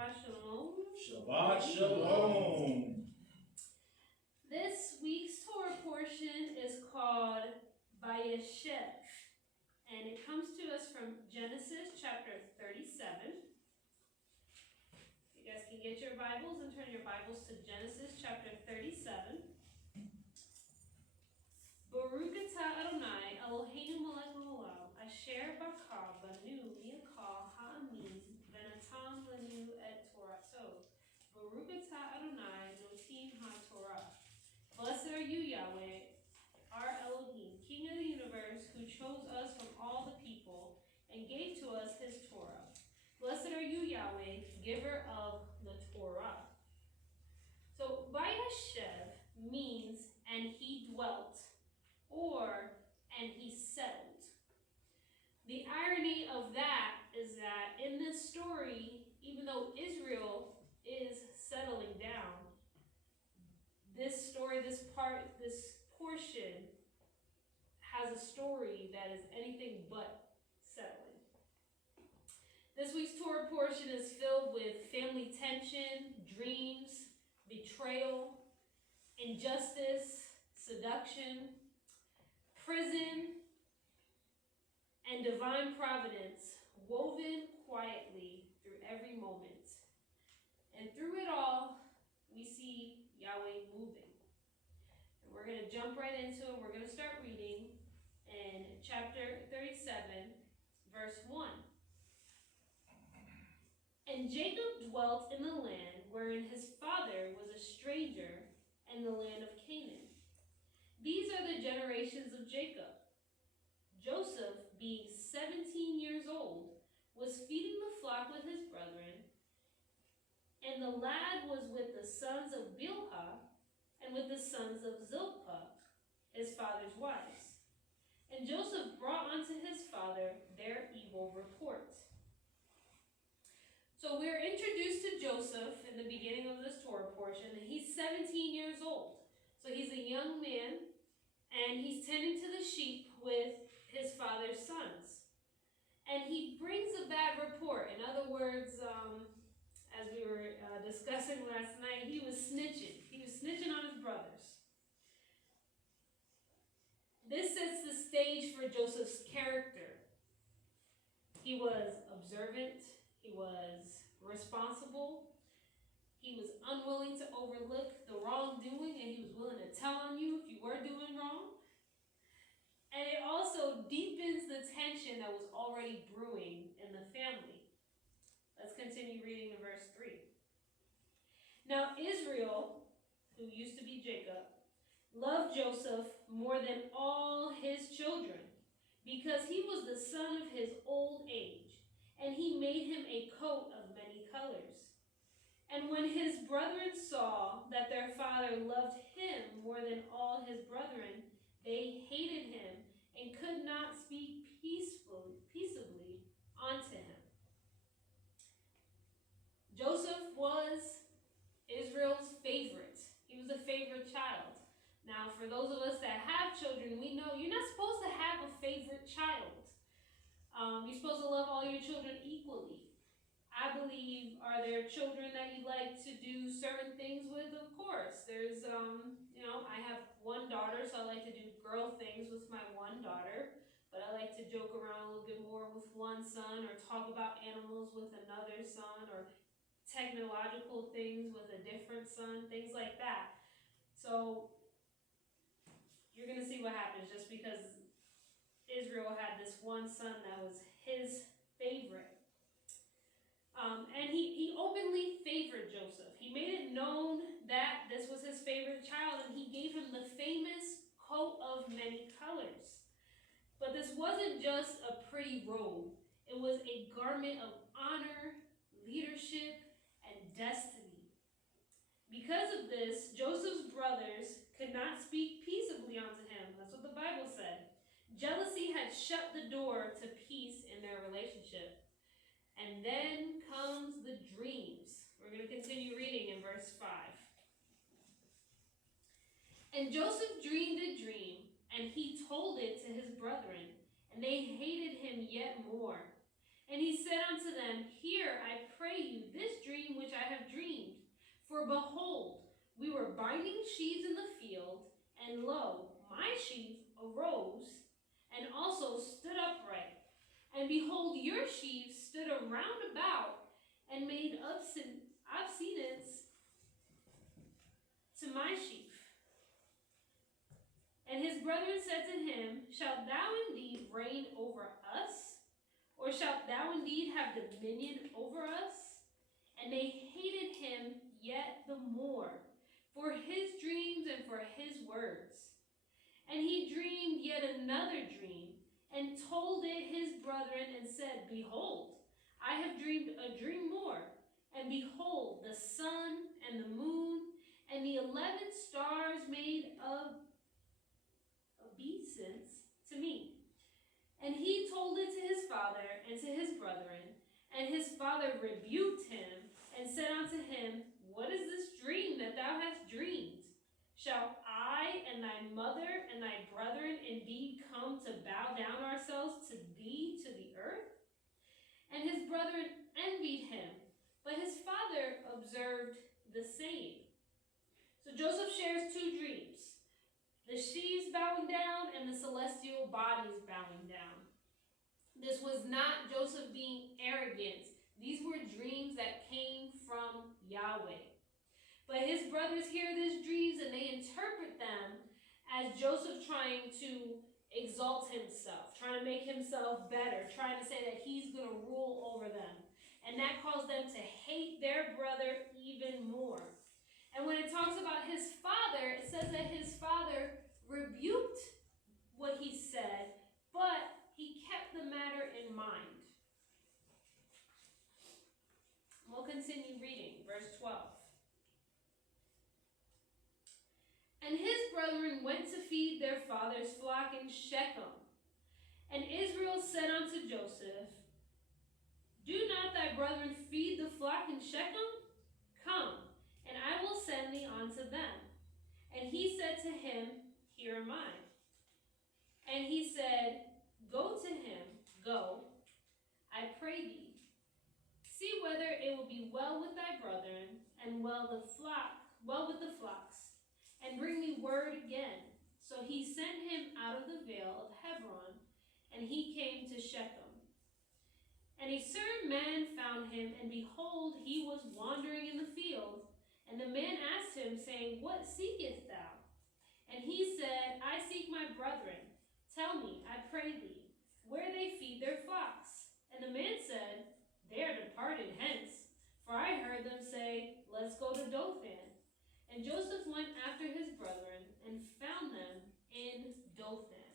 Shabbat Shalom. Shabbat Shalom. This week's Torah portion is called Vayeshev, and it comes to us from Genesis chapter 37. You guys can get your Bibles and turn your Bibles to Genesis chapter 37. Baruch atah Adonai Eloheinu melech haolam asher baka banu miakal ha'amin v'natan lanu et Torato. Baruch atah Adonai notin ha'torah. Blessed are you, Yahweh, our Elohim, King of the universe, who chose us from all the people and gave to us his Torah. Blessed are you, Yahweh, giver of the Torah. So, Vayeshev means, and he dwelt, or, and he settled. The irony of that is that in this story, even though Israel is settling down, this story, this portion has a story that is anything but settling. This week's Torah portion is filled with family tension, dreams, betrayal, injustice, seduction, prison, and divine providence woven quietly through every moment. And through it all, we see Yahweh moving. And we're going to jump right into it. We're going to start reading in chapter 37, verse 1. And Jacob dwelt in the land wherein his father was a stranger, in the land of Canaan. These are the generations of Jacob. Joseph, being 17 years old, was feeding the flock with his brethren, and the lad was with the sons of Bilhah and with the sons of Zilpah, his father's wives. And Joseph brought unto his father their evil report. So we're introduced to Joseph in the beginning of this Torah portion, and he's 17 years old. So he's a young man, and he's tending to the sheep with his father's sons. And he brings a bad report. In other words, as we were discussing last night, he was snitching. He was snitching on his brothers. This sets the stage for Joseph's character. He was observant. He was responsible. He was unwilling to overlook the wrongdoing, and he was willing to tell on you if you were doing wrong. And it also deepens the tension that was already brewing in the family. Let's continue reading in verse 3. Now Israel, who used to be Jacob, loved Joseph more than all his children, because he was the son of his old age, and he made him a coat of many colors. And when his brethren saw that their father loved him more than all his brethren, they hated him and could not speak peaceably unto him. Joseph was Israel's favorite. He was a favorite child. Now, for those of us that have children, we know you're not supposed to have a favorite child. You're supposed to love all your children equally. I believe, are there children that you like to do certain things with? Of course. There's, I have one daughter, so I like to do girl things with my one daughter. But I like to joke around a little bit more with one son, or talk about animals with another son, or technological things with a different son, things like that. So you're going to see what happens just because Israel had this one son that was his favorite. And he openly favored Joseph. He made it known that this was his favorite child, and he gave him the famous coat of many colors. But this wasn't just a pretty robe. It was a garment of honor, leadership, and destiny. Because of this, Joseph's brothers could not speak peaceably unto him. That's what the Bible said. Jealousy had shut the door to peace in their relationship. And then comes the dreams. We're going to continue reading in verse 5. And Joseph dreamed a dream, and he told it to his brethren, and they hated him yet more. And he said unto them, Hear, I pray you, this dream behold, we were binding sheaves in the field, and lo, my sheaf arose and also stood upright. And behold, your sheaves stood around about and made obeisance to my sheaf. And his brethren said to him, Shalt thou indeed reign over us? Or shalt thou indeed have dominion over us? And they hated him yet the more for his dreams and for his words. And he dreamed yet another dream, and told it his brethren, and said, Behold, I have dreamed a dream more. And behold, the sun and the moon and the 11 stars made obeisance to me. And he told it to his father and to his brethren. And his father rebuked him and said unto him, What is this dream that thou hast dreamed? Shall I and thy mother and thy brethren indeed come to bow down ourselves to thee to the earth? And his brethren envied him, but his father observed the same. So Joseph shares two dreams: the sheaves bowing down and the celestial bodies bowing down. This was not Joseph being arrogant. These were dreams that came from Yahweh. But his brothers hear these dreams and they interpret them as Joseph trying to exalt himself, trying to make himself better, trying to say that he's going to rule over them. And that caused them to hate their brother even more. And when it talks about his father, it says that his father rebuked what he said, but he kept the matter in mind. We'll continue reading, verse 12. And his brethren went to feed their father's flock in Shechem. And Israel said unto Joseph, Do not thy brethren feed the flock in Shechem? Come, and I will send thee unto them. And he said to him, Here am I. And he said, Go to him, go, I pray thee. See whether it will be well with thy brethren, and well with the flocks, and bring me word again. So he sent him out of the vale of Hebron, and he came to Shechem. And a certain man found him, and behold, he was wandering in the field. And the man asked him, saying, What seekest thou? And he said, I seek my brethren. Tell me, I pray thee, where they feed their flocks. And the man said, They are departed hence, for I heard them say, Let's go to Dothan. And Joseph went after his brethren and found them in Dothan.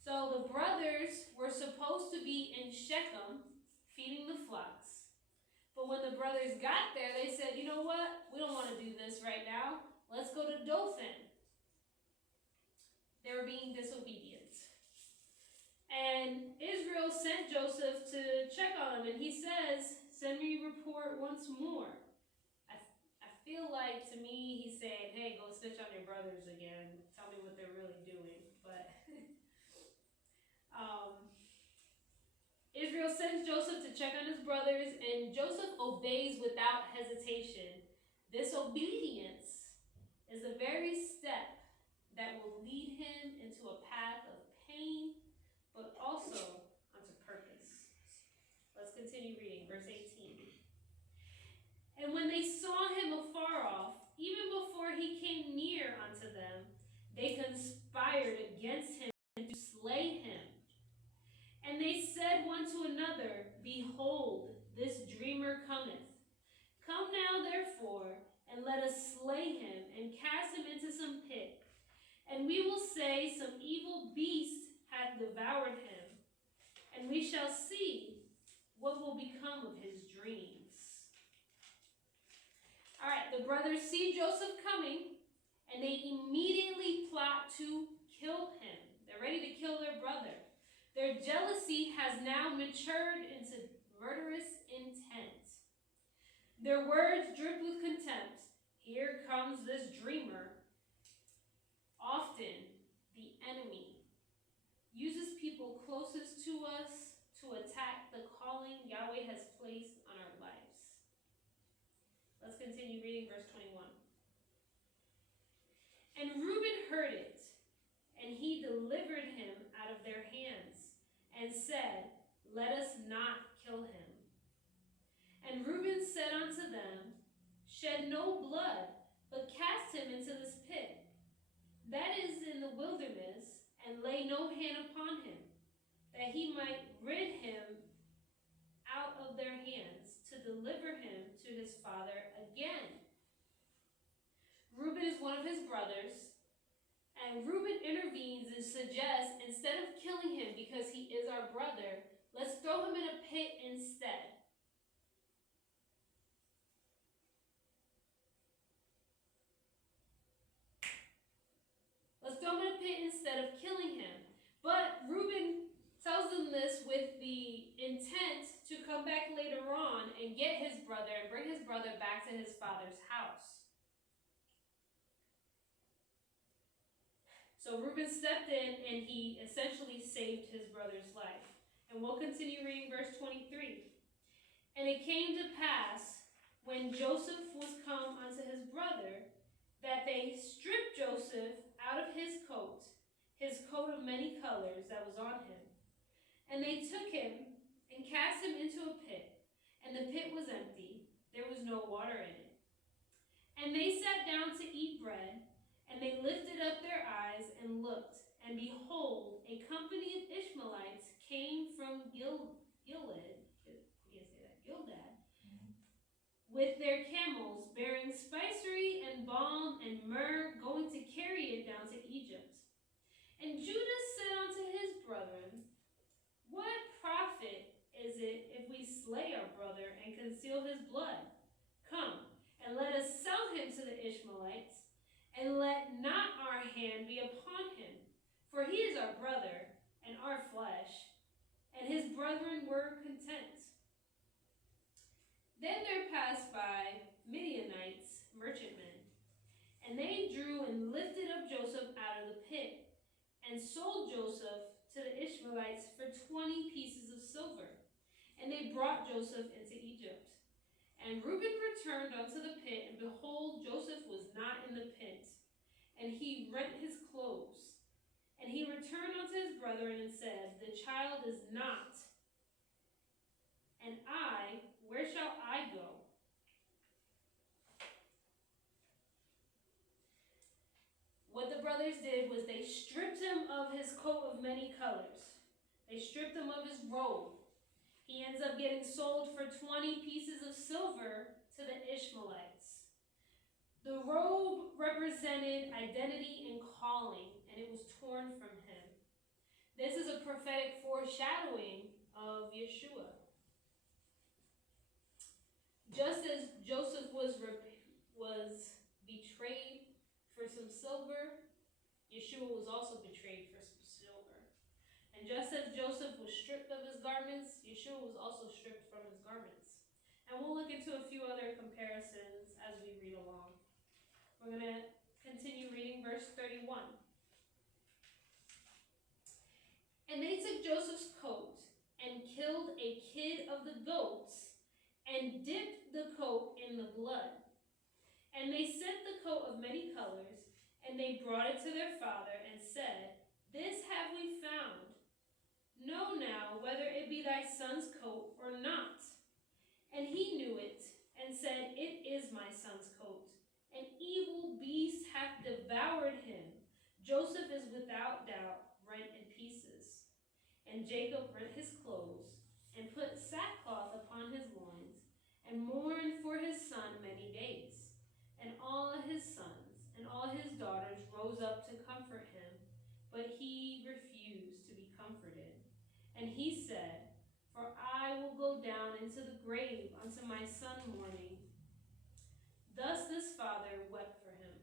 So the brothers were supposed to be in Shechem feeding the flocks. But when the brothers got there, they said, You know what? We don't want to do this right now. Let's go to Dothan. They were being disobedient. And Israel sent Joseph to check on him, and he says, Send me a report once more. I feel like, to me, he's saying, Hey, go snitch on your brothers again. Tell me what they're really doing. But Israel sends Joseph to check on his brothers, and Joseph obeys without hesitation. This obedience is the very step that will lead him into a path of pain, but also unto purpose. Let's continue reading, verse 18. And when they saw him afar off, even before he came near unto them, they conspired against him to slay him. And they said one to another, Behold, this dreamer cometh. Come now, therefore, and let us slay him, and cast him into some pit. And we will say, Some evil beast hath devoured him, and we shall see what will become of his dreams. All right, the brothers see Joseph coming, and they immediately plot to kill him. They're ready to kill their brother. Their jealousy has now matured into murderous intent. Their words dripped with contempt. Here comes this dreamer. Often, the enemy uses people closest to us to attack the calling Yahweh has placed on our lives. Let's continue reading verse 21. And Reuben heard it, and he delivered him out of their hands, and said, Let us not kill him. And Reuben said unto them, Shed no blood, but cast him into this pit, that is in the wilderness, and lay no hand upon him, that he might rid him out of their hands, to deliver him to his father again. Reuben is one of his brothers, and Reuben intervenes and suggests, instead of killing him because he is our brother, let's throw him in a pit instead. Let's throw him in a pit instead of killing him. But Reuben tells them this with the intent to come back later on and get his brother and bring his brother back to his father's house. So Reuben stepped in and he essentially saved his brother's life. And we'll continue reading verse 23. And it came to pass, when Joseph was come unto his brother, that they stripped Joseph out of his coat of many colors that was on him. And they took him and cast him into a pit, and the pit was empty, there was no water in it. And they sat down to eat bread, and they lifted up their eyes and looked, and behold, a company of Ishmaelites came from Gildad, with their camels, bearing spicery and balm and myrrh, going to carry it down to Egypt. And Judah said unto his brethren, What profit is it if we slay our brother and conceal his blood? Come, and let us sell him to the Ishmaelites, and let not our hand be upon him, for he is our brother and our flesh. And his brethren were content. Then there passed by Midianites, merchantmen, and they drew and lifted up Joseph out of the pit, and sold Joseph to the Ishmaelites for 20 pieces of silver. And they brought Joseph into Egypt. And Reuben returned unto the pit, and behold, Joseph was not in the pit. And he rent his clothes. And he returned unto his brethren and said, The child is not. And I, where shall I go? What the brothers did was they stripped him of his coat of many colors. They stripped him of his robe. He ends up getting sold for 20 pieces of silver to the Ishmaelites. The robe represented identity and calling, and it was torn from him. This is a prophetic foreshadowing of Yeshua. Just as Joseph was betrayed for some silver, Yeshua was also betrayed for some silver. And just as Joseph was stripped of his garments, Yeshua was also stripped from his garments. And we'll look into a few other comparisons as we read along. We're going to continue reading verse 31. And they took Joseph's coat and killed a kid of the goats and dipped the coat in the blood. And they sent the coat of many colors, and they brought it to their father and said, This have we found. Know now whether it be thy son's coat or not. And he knew it, and said, It is my son's coat. An evil beast hath devoured him. Joseph is without doubt rent in pieces. And Jacob rent his clothes, and put sackcloth upon his loins, and mourned for his son many days. And all his sons and all his daughters rose up to comfort him, but he refused to be comforted. And he said, For I will go down into the grave unto my son mourning. Thus his father wept for him.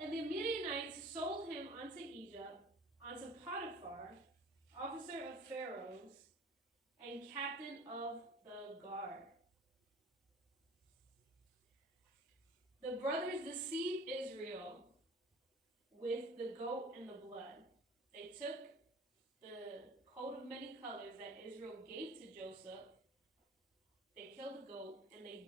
And the Midianites sold him unto Egypt, unto Potiphar, officer of Pharaoh's, and captain of the guard. The brothers deceived Israel with the goat and the blood. They took the coat of many colors that Israel gave to Joseph. They killed the goat, and they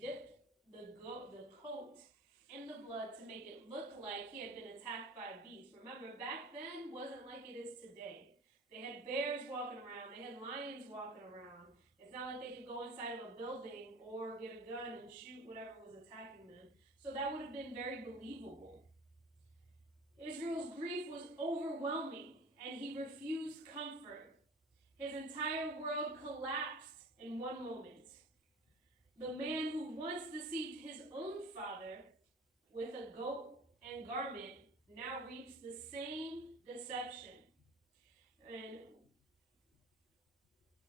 blood to make it look like he had been attacked by a beast. Remember, back then wasn't like it is today. They had bears walking around. They had lions walking around. It's not like they could go inside of a building or get a gun and shoot whatever was attacking them. So that would have been very believable. Israel's grief was overwhelming, and he refused comfort. His entire world collapsed in one moment. The man who once deceived his own father with a goat and garment now reaps the same deception. And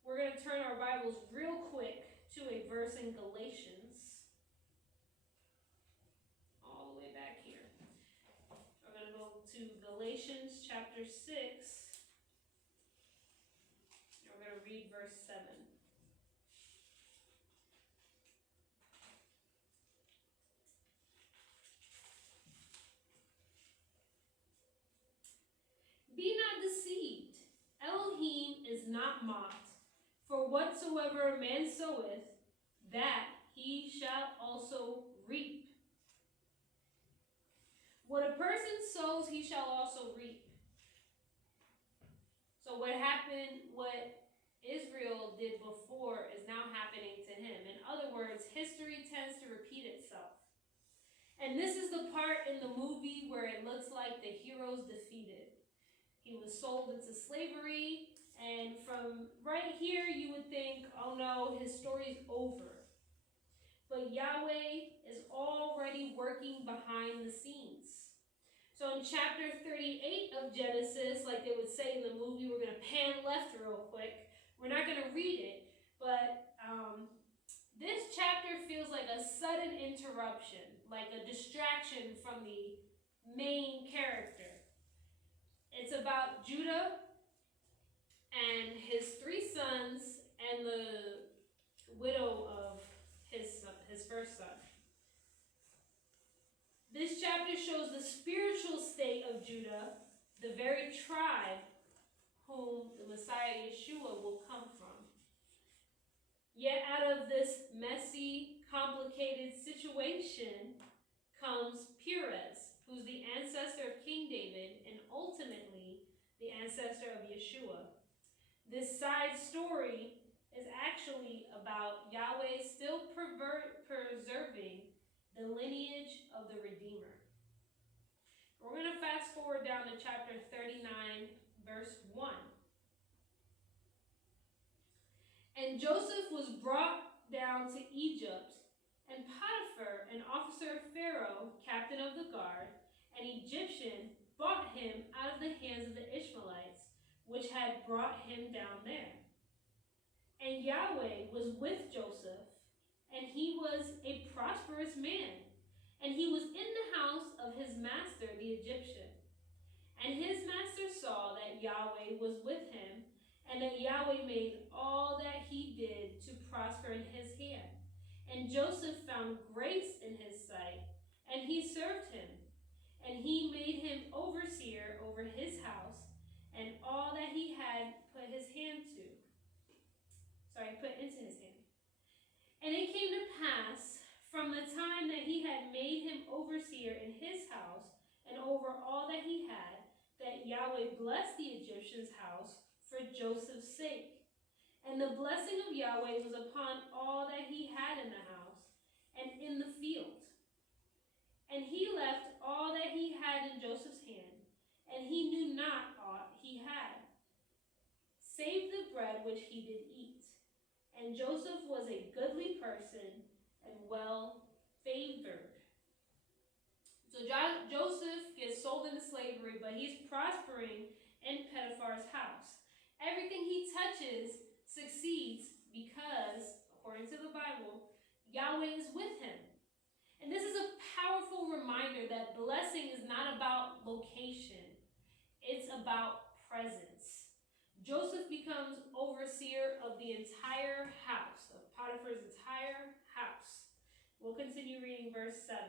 we're going to turn our Bibles real quick to a verse in Galatians, all the way back here. We're going to go to Galatians chapter 6, and we're going to read verse 7. Be not deceived, Elohim is not mocked, for whatsoever a man soweth, that he shall also reap. What a person sows, he shall also reap. So what Israel did before is now happening to him. In other words, history tends to repeat itself. And this is the part in the movie where it looks like the hero's defeated. He was sold into slavery, and from right here you would think, oh no, his story's over. But Yahweh is already working behind the scenes. So in chapter 38 of Genesis, like they would say in the movie, we're going to pan left real quick. We're not going to read it, but this chapter feels like a sudden interruption, like a distraction from the main character. It's about Judah and his 3 sons and the widow of his first son. This chapter shows the spiritual state of Judah, the very tribe whom the Messiah Yeshua will come from. Yet out of this messy, complicated situation comes Perez, who's the ancestor of King David and ultimately the ancestor of Yeshua. This side story is actually about Yahweh still preserving the lineage of the Redeemer. We're going to fast forward down to chapter 39, verse 1. And Joseph was brought down to Egypt, and Potiphar, an officer of Pharaoh, captain of the guard, an Egyptian, bought him out of the hands of the Ishmaelites, which had brought him down there. And Yahweh was with Joseph, and he was a prosperous man, and he was in the house of his master, the Egyptian. And his master saw that Yahweh was with him, and that Yahweh made all that he did to prosper in his hand. And Joseph found grace in his sight, and he served him. And he made him overseer over his house, and all that he had put into his hand. And it came to pass, from the time that he had made him overseer in his house, and over all that he had, that Yahweh blessed the Egyptian's house for Joseph's sake. And the blessing of Yahweh was upon all that he had in the house and in the field. And he left all that he had in Joseph's hand, and he knew not aught he had, save the bread which he did eat. And Joseph was a goodly person and well favored. So Joseph gets sold into slavery, but he's prospering in Potiphar's house. Everything he touches succeeds because, according to the Bible, Yahweh is with him. And this is a powerful reminder that blessing is not about location. It's about presence. Joseph becomes overseer of the entire house, of Potiphar's entire house. We'll continue reading verse 7.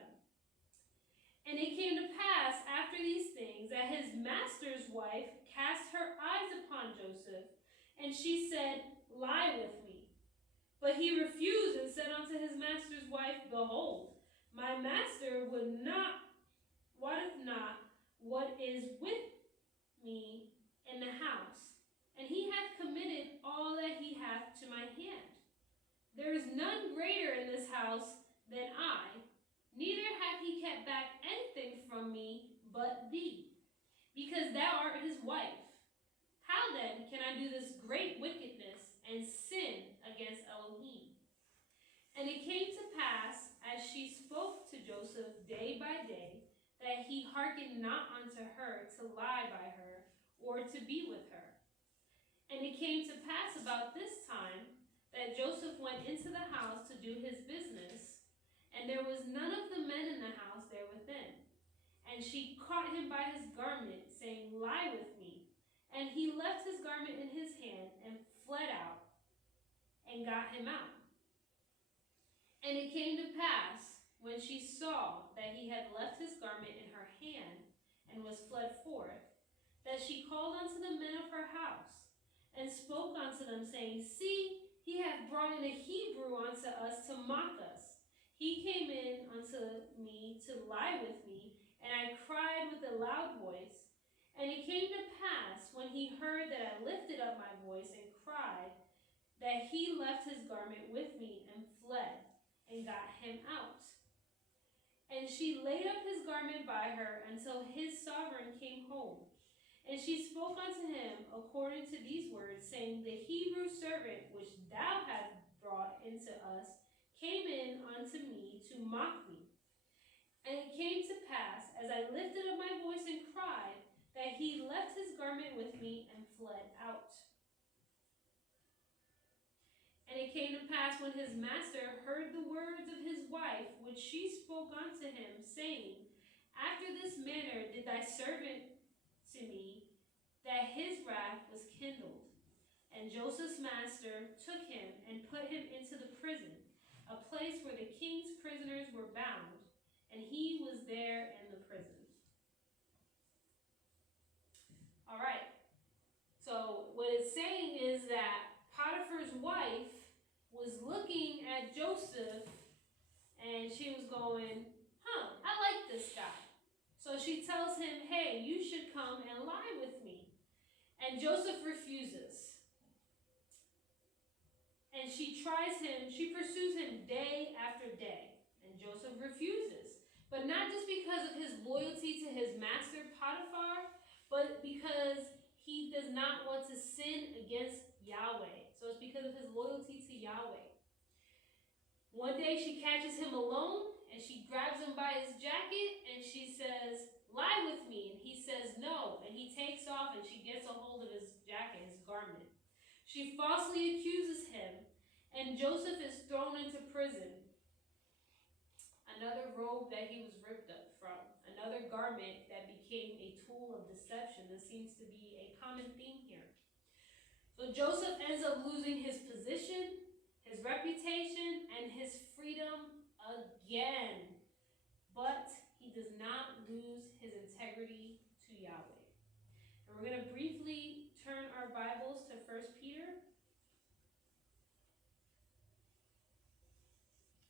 And it came to pass after these things that his master's wife cast her eyes upon Joseph, and she said, Lie with me. But he refused and said unto his master's wife, Behold, my master would not wotteth not what is with me in the house, and he hath committed all that he hath to my hand. There is none greater in this house than I, neither hath he kept back anything from me but thee, because thou art his wife. How then can I do this great wickedness and sin against Elohim? And it came to pass, as she spoke to Joseph day by day, that he hearkened not unto her to lie by her, or to be with her. And it came to pass about this time, that Joseph went into the house to do his business, and there was none of the men in the house there within. And she caught him by his garment, saying, Lie with me. And he left his garment in his hand, and fled out, and got him out. And it came to pass, when she saw that he had left his garment in her hand, and was fled forth, that she called unto the men of her house, and spoke unto them, saying, See, he hath brought in a Hebrew unto us to mock us. He came in unto me to lie with me, and I cried with a loud voice. And it came to pass, when he heard that I lifted up my voice and cried, that he left his garment with me and fled, and got him out. And she laid up his garment by her until his sovereign came home. And she spoke unto him according to these words, saying, The Hebrew servant which thou hast brought into us came in unto me to mock me. And it came to pass, as I lifted up my voice and cried, that he left his garment with me and fled out. And it came to pass, when his master heard the words of his wife, which she spoke unto him, saying, After this manner did thy servant to me, that his wrath was kindled. And Joseph's master took him and put him into the prison, a place where the king's prisoners were bound, and he was there in the prison. All right. So what it's saying is that Potiphar's wife was looking at Joseph, and she was going, I like this guy. So she tells him, hey, you should come and lie with me. And Joseph refuses. And she pursues him day after day. And Joseph refuses. But not just because of his loyalty to his master Potiphar, but because he does not want to sin against Yahweh. So it's because of his loyalty to Yahweh. One day she catches him alone, and she grabs him by his jacket, and she says, lie with me. And he says no, and he takes off, and she gets a hold of his jacket, his garment. She falsely accuses him, and Joseph is thrown into prison. Another robe that he was ripped up from, another garment that became a tool of deception. This seems to be a common theme here. So Joseph ends up losing his position, his reputation, and his freedom again. But he does not lose his integrity to Yahweh. And we're going to briefly turn our Bibles to 1 Peter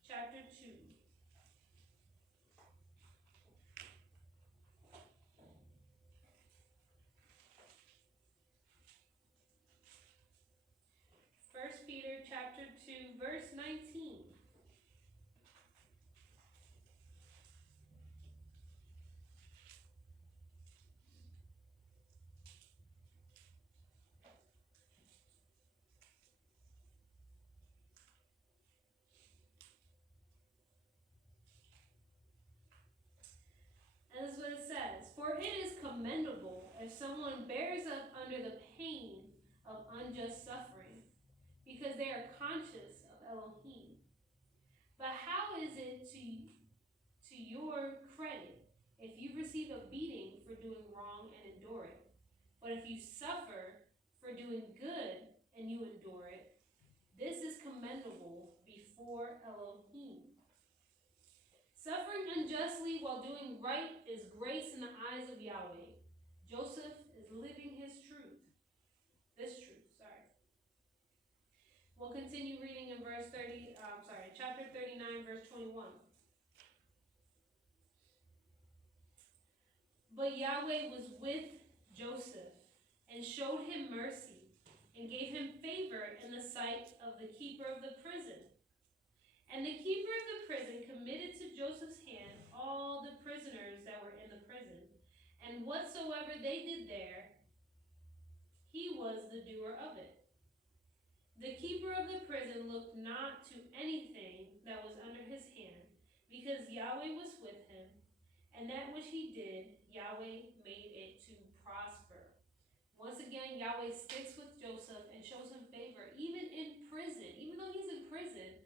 chapter 2. First Peter chapter 2, verse 19. And this is what it says. For it is commendable if someone bears up under the pain of unjust suffering, because they are conscious of Elohim. But how is it to your credit if you receive a beating for doing wrong and endure it? But if you suffer for doing good and you endure it, this is commendable before Elohim. Suffering unjustly while doing right is grace in the eyes of Yahweh. Joseph is living his truth. This truth. We'll continue reading in chapter 39, verse 21. But Yahweh was with Joseph and showed him mercy and gave him favor in the sight of the keeper of the prison. And the keeper of the prison committed to Joseph's hand all the prisoners that were in the prison, and whatsoever they did there, he was the doer of it. The keeper of the prison looked not to anything that was under his hand, because Yahweh was with him, and that which he did, Yahweh made it to prosper. Once again, Yahweh sticks with Joseph and shows him favor, even in prison. Even though he's in prison,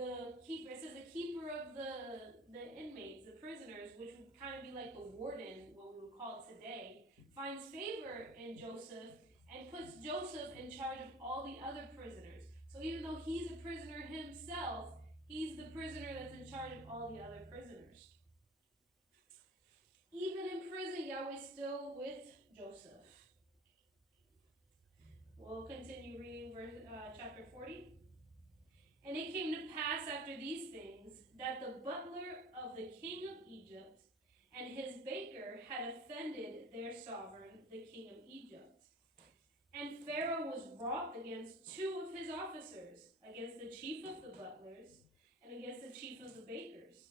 it says the keeper of the inmates, the prisoners, which would kind of be like the warden, what we would call it today, finds favor in Joseph and puts Joseph in charge of all the other prisoners. So even though he's a prisoner himself, he's the prisoner that's in charge of all the other prisoners. Even in prison, Yahweh's still with Joseph. We'll continue reading chapter 40. And it came to pass after these things that the butler of the king of Egypt and his baker had offended their sovereign, the king of Egypt. And Pharaoh was wroth against two of his officers, against the chief of the butlers and against the chief of the bakers.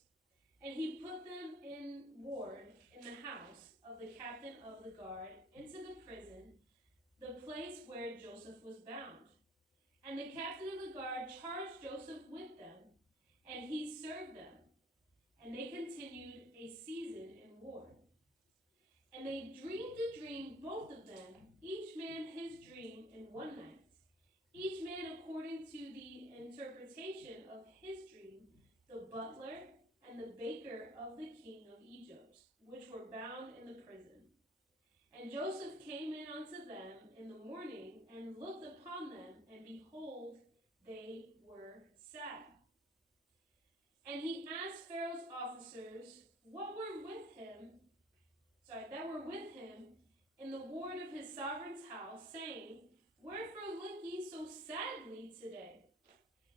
And he put them in ward in the house of the captain of the guard into the prison, the place where Joseph was bound. And the captain of the guard charged Joseph with them, and he served them. And they continued a season in ward. And they dreamed a dream, both of them, each man his dream in one night, each man according to the interpretation of his dream, the butler and the baker of the king of Egypt, which were bound in the prison. And Joseph came in unto them in the morning, and looked upon them, and behold, they were sad. And he asked Pharaoh's officers that were with him in the ward of his sovereign's house, saying, Wherefore look ye so sadly today?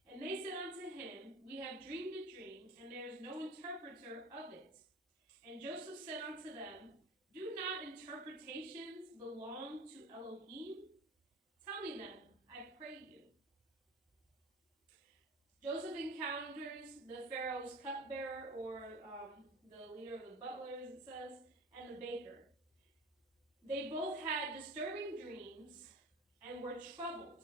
And they said unto him, We have dreamed a dream, and there is no interpreter of it. And Joseph said unto them, Do not interpretations belong to Elohim? Tell me then, I pray you. Joseph encounters the Pharaoh's cupbearer, or the leader of the butlers, it says, and the baker. They both had disturbing dreams and were troubled.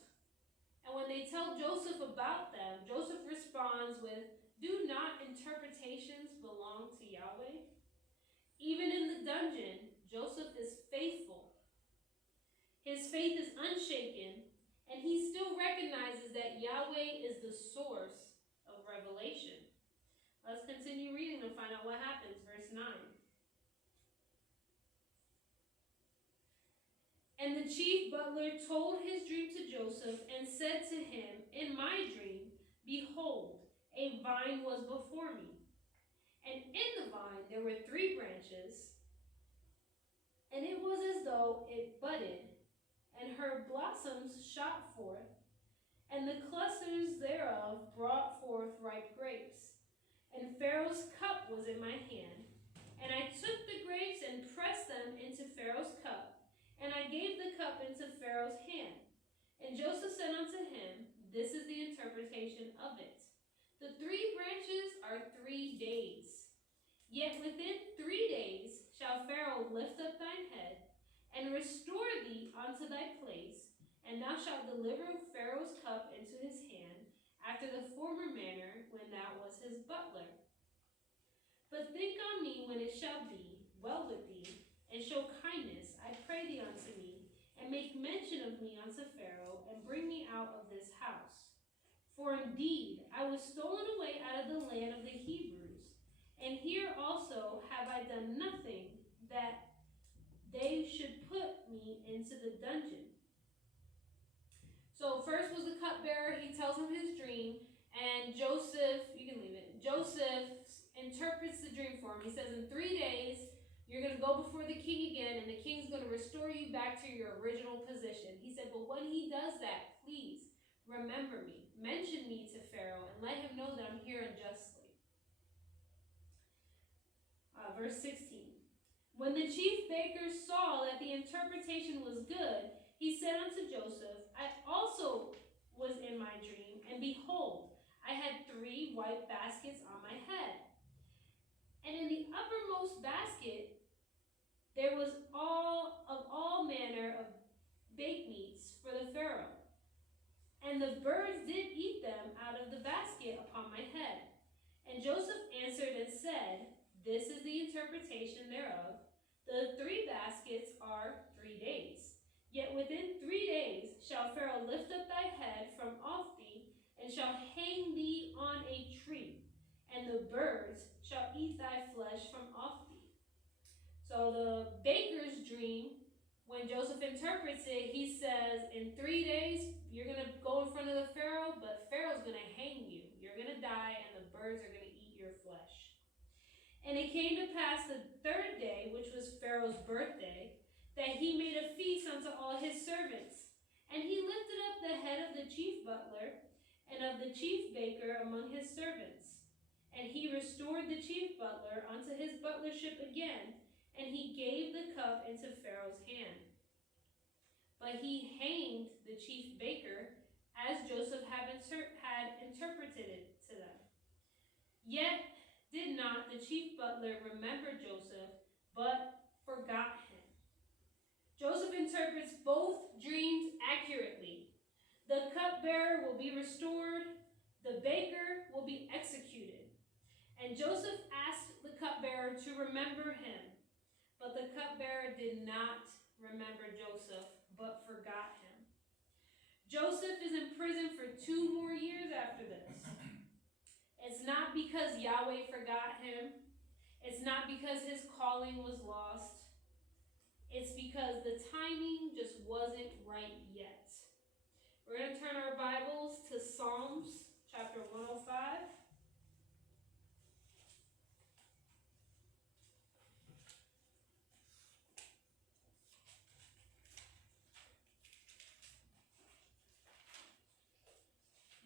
And when they tell Joseph about them, Joseph responds with, Do not interpretations belong to Yahweh? Even in the dungeon, Joseph is faithful. His faith is unshaken, and he still recognizes that Yahweh is the source of revelation. Let's continue reading and find out what happens. Verse 9. And the chief butler told his dream to Joseph and said to him, In my dream, behold, a vine was before me. And in the vine there were 3 branches, and it was as though it budded, and her blossoms shot forth, and the clusters thereof brought forth ripe grapes. And Pharaoh's cup was in my hand, and I took the grapes and pressed them into Pharaoh's cup, and I gave the cup into Pharaoh's hand. And Joseph said unto him, This is the interpretation of it. The 3 branches are 3 days. Yet within 3 days shall Pharaoh lift up thine head, and restore thee unto thy place, and thou shalt deliver Pharaoh's cup into his hand, after the former manner when thou wast his butler. But think on me when it shall be well with thee, and show kindness, I pray thee, unto me, and make mention of me unto Pharaoh, and bring me out of this house. For indeed I was stolen away out of the land of the Hebrews, and here also have I done nothing that they should put me into the dungeon. So first was the cupbearer. He tells him his dream, and Joseph, you can leave it, Joseph interprets the dream for him. He says, in 3 days, you're going to go before the king again, and the king's going to restore you back to your original position. He said, but when he does that, please remember me. Mention me to Pharaoh, and let him know that I'm here unjustly. Verse 16. When the chief baker saw that the interpretation was good, he said unto Joseph, I also was in my dream, and behold, I had 3 white baskets on my head. And in the uppermost basket there was all manner of baked meats for the Pharaoh. And the birds did eat them out of the basket upon my head. And Joseph answered and said, This is the interpretation thereof. The 3 baskets are 3 days. Yet within 3 days shall Pharaoh lift up thy head from off thee, and shall hang thee on a tree, and the birds shall eat thy flesh from off thee. So the baker's dream, when Joseph interprets it, he says, in 3 days, you're going to go in front of the Pharaoh, but Pharaoh's going to hang you. You're going to die, and the birds are going to eat your flesh. And it came to pass the 3rd day, which was Pharaoh's birthday, that he made a feast unto all his servants. And he lifted up the head of the chief butler and of the chief baker among his servants. And he restored the chief butler unto his butlership again, and he gave the cup into Pharaoh's hand. But he hanged the chief baker, as Joseph had interpreted it to them. Yet did not the chief butler remember Joseph, but forgot him. Joseph interprets both dreams accurately. The cupbearer will be restored, the baker will be executed. And Joseph asked the cupbearer to remember him, but the cupbearer did not remember Joseph, but forgot him. Joseph is in prison for 2 more years after this. It's not because Yahweh forgot him. It's not because his calling was lost. It's because the timing just wasn't right yet. We're going to turn our Bibles to Psalms chapter 105.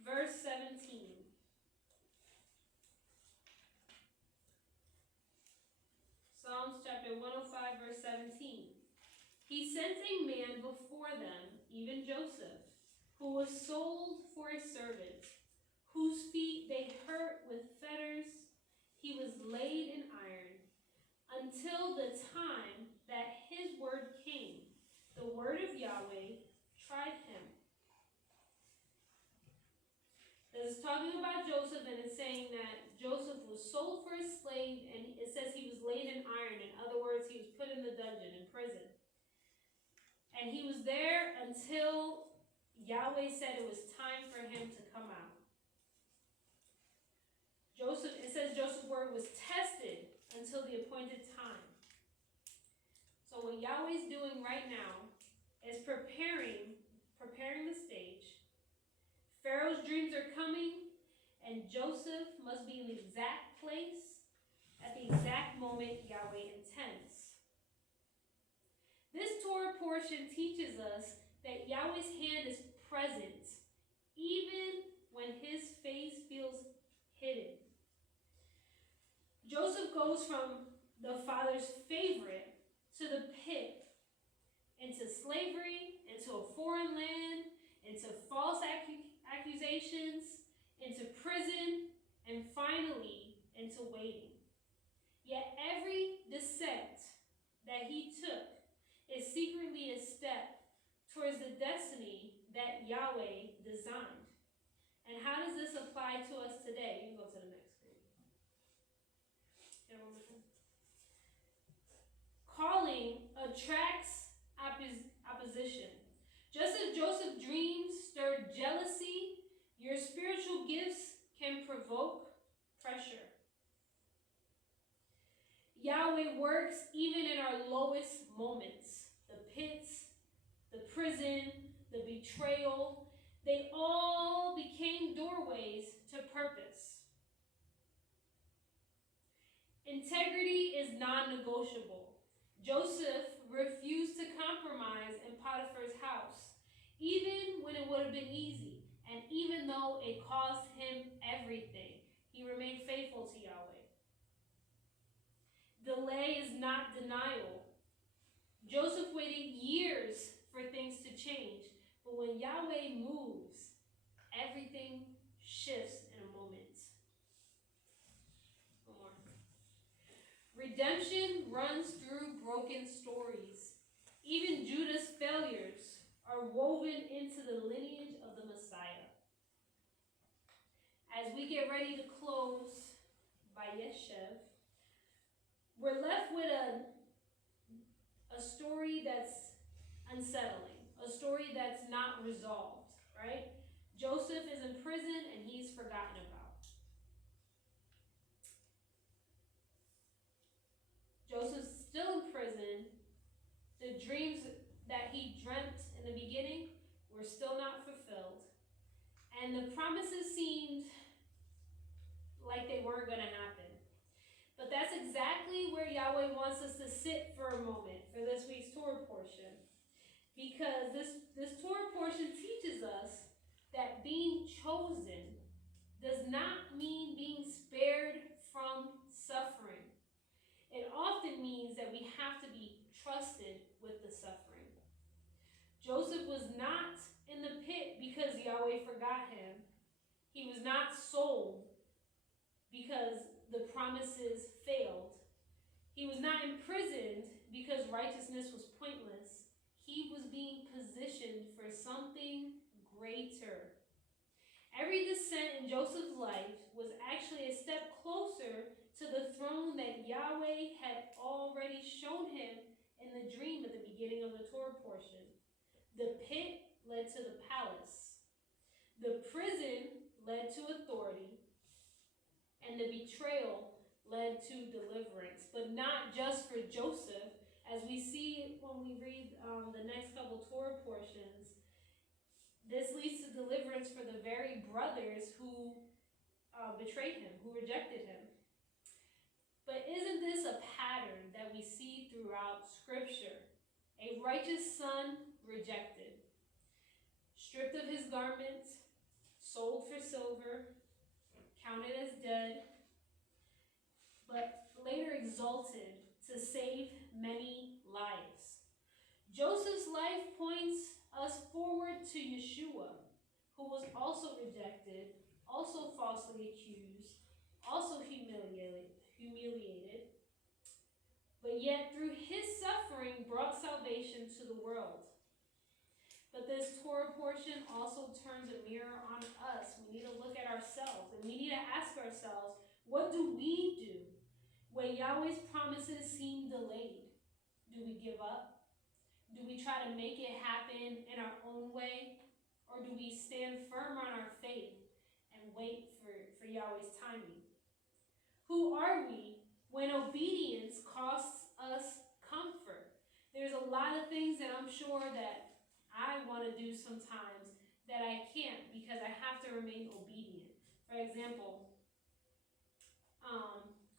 Verse 17. Psalms chapter 105, verse 17. He sent a man before them, even Joseph, who was sold for a servant, whose feet they hurt with fetters. He was laid in iron, until the time that his word came. The word of Yahweh tried him. This is talking about Joseph, and it's saying that Joseph was sold for a slave, and it says he was laid in iron. In other words, he was put in the dungeon, in prison. And he was there until Yahweh said it was time for him to come out. It says Joseph's word was tested until the appointed time. So what Yahweh's doing right now is preparing the stage. Pharaoh's dreams are coming, and Joseph must be in the exact place at the exact moment Yahweh intends. This Torah portion teaches us that Yahweh's hand is present, even when his face feels hidden. Joseph goes from the father's favorite to the pit, into slavery, into a foreign land, into false accusations, into prison, and finally into waiting. Yet every descent that he took is secretly a step towards the destiny that Yahweh designed. And how does this apply to us today? You can go to the next screen. Calling attracts opposition. Just as Joseph's dreams stirred jealousy, your spiritual gifts can provoke pressure. Yahweh works even in our lowest moments. The pits, the prison, the betrayal, they all became doorways to purpose. Integrity is non-negotiable. Joseph refused to compromise in Potiphar's house, even when it would have been easy, and even though it cost him everything, he remained faithful to Yahweh. The Delay is not denial. Joseph waited years for things to change, but when Yahweh moves, everything shifts in a moment. One more. Redemption runs through broken stories. Even Judah's failures are woven into the lineage of the Messiah. As we get ready to close Vayeshev, we're left with a story that's unsettling, a story that's not resolved, right? Joseph is in prison and he's forgotten about. Joseph's still in prison. The dreams that he dreamt in the beginning were still not fulfilled. And the promises seemed like they weren't going to happen. But that's exactly where Yahweh wants us to sit for a moment for this week's Torah portion. Because this Torah portion teaches us that being chosen does not mean being spared from suffering. It often means that we have to be trusted with the suffering. Joseph was not in the pit because Yahweh forgot him. He was not sold because the promises failed. He was not imprisoned because righteousness was pointless. He was being positioned for something greater. Every descent in Joseph's life was actually a step closer to the throne that Yahweh had already shown him in the dream at the beginning of the Torah portion. The pit led to the palace. The prison led to authority. And the betrayal led to deliverance. But not just for Joseph. As we see when we read the next couple Torah portions, this leads to deliverance for the very brothers who betrayed him, who rejected him. But isn't this a pattern that we see throughout Scripture? A righteous son rejected, stripped of his garments, sold for silver, counted as dead, but later exalted to save many lives. Joseph's life points us forward to Yeshua, who was also rejected, also falsely accused, also humiliated, but yet through his suffering brought salvation to the world. But this Torah portion also turns a mirror on us. We need to look at ourselves, and we need to ask ourselves, what do we do when Yahweh's promises seem delayed? Do we give up? Do we try to make it happen in our own way? Or do we stand firm on our faith and wait for Yahweh's timing? Who are we when obedience costs us comfort? There's a lot of things that I'm sure that I want to do sometimes that I can't because I have to remain obedient. For example,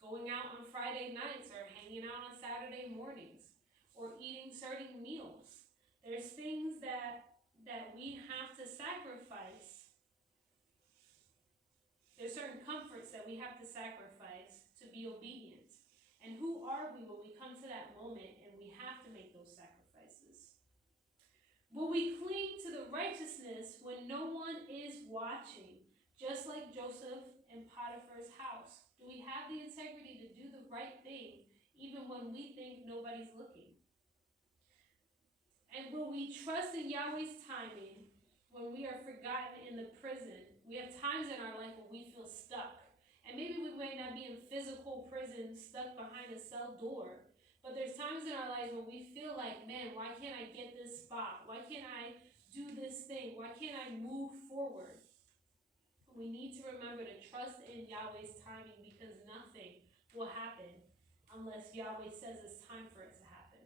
going out on Friday nights or hanging out on Saturday mornings or eating certain meals. There's things that we have to sacrifice. There's certain comforts that we have to sacrifice to be obedient. And who are we when we come to that moment and we have to make those sacrifices? Will we cling to the righteousness when no one is watching, just like Joseph in Potiphar's house? Do we have the integrity to do the right thing even when we think nobody's looking? And will we trust in Yahweh's timing when we are forgotten in the prison? We have times in our life when we feel stuck. And maybe we might not be in physical prison, stuck behind a cell door. But there's times in our lives when we feel like, man, why can't I get this spot? Why can't I do this thing? Why can't I move forward? We need to remember to trust in Yahweh's timing because nothing will happen unless Yahweh says it's time for it to happen.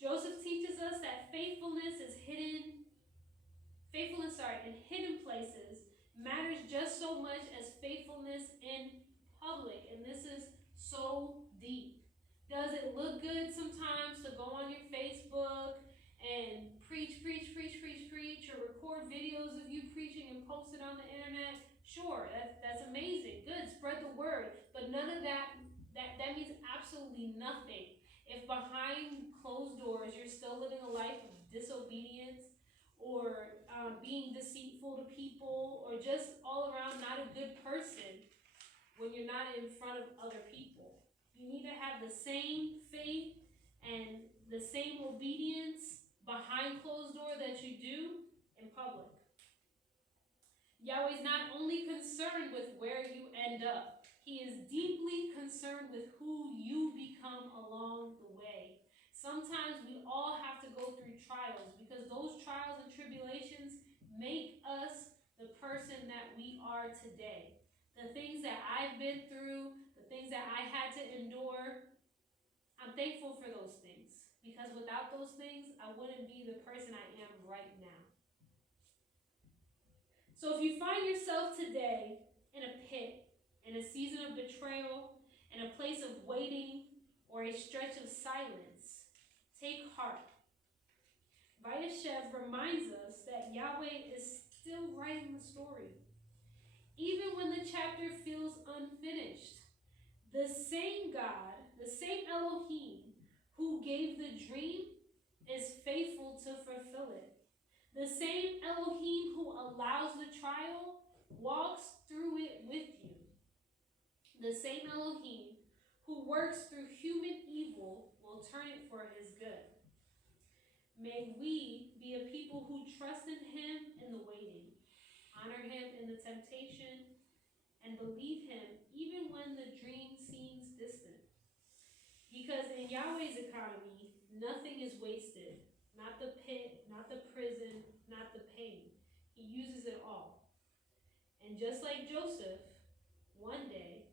Joseph teaches us that faithfulness in hidden places matters just so much as faithfulness in public. And this is so deep. Does it look good sometimes to go on your Facebook and preach, or record videos of you preaching and post it on the internet? Sure, that's amazing. Good, spread the word. But none of that means absolutely absolutely nothing if behind closed doors you're still living a life of disobedience, or being deceitful to people, or just all around not a good person when you're not in front of other people. You need to have the same faith and the same obedience behind closed door that you do in public. Yahweh's not only concerned with where you end up, he is deeply concerned with who you become along the way. Sometimes we all have to go through trials, because those trials and tribulations make us the person that we are today. The things that I've been through, the things that I had to endure, I'm thankful for those things, because without those things, I wouldn't be the person I am right now. So if you find yourself today in a pit, in a season of betrayal, in a place of waiting, or a stretch of silence, take heart. Vayeshev reminds us that Yahweh is still writing the story. Even when the chapter feels unfinished, the same God, the same Elohim who gave the dream is faithful to fulfill it. The same Elohim who allows the trial walks through it with you. The same Elohim who works through human evil will turn it for his good. May we be a people who trust in him in the waiting, honor him in the temptation, and believe him even when the dream seems distant. Because in Yahweh's economy, nothing is wasted. Not the pit, not the prison, not the pain. He uses it all. And just like Joseph, one day,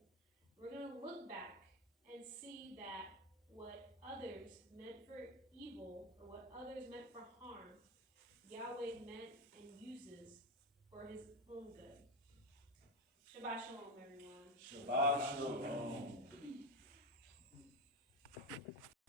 we're going to look back and see that what others meant for evil, or what others meant for harm, Yahweh meant and uses for his own good. Shabbat shalom, everyone. Shabbat shalom.